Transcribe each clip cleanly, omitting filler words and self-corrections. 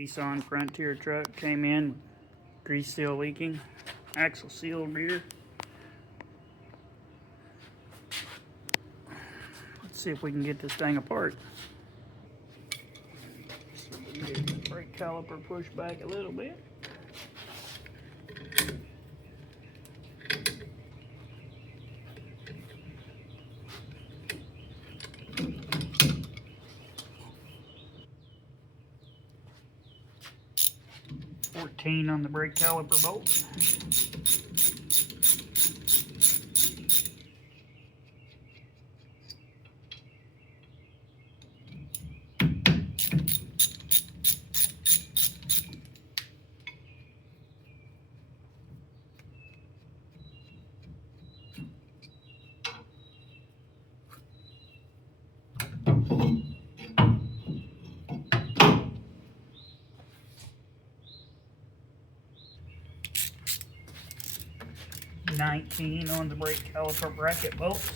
Nissan Frontier truck came in, grease seal leaking, axle seal rear. Let's see if we can get this thing apart. Get the brake caliper pushed back a little bit. On the brake caliper bolt. $19 on the brake caliper bracket bolts.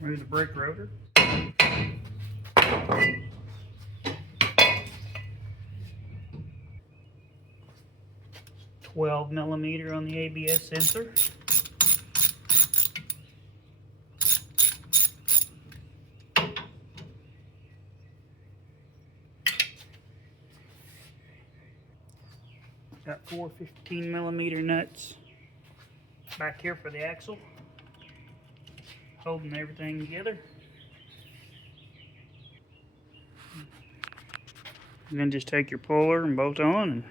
Remove the brake rotor. $12mm on the ABS sensor. Got 4 15mm nuts back here for the axle, holding everything together. And then just take your puller and bolt on and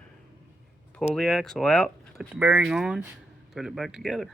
pull the axle out, put the bearing on, put it back together.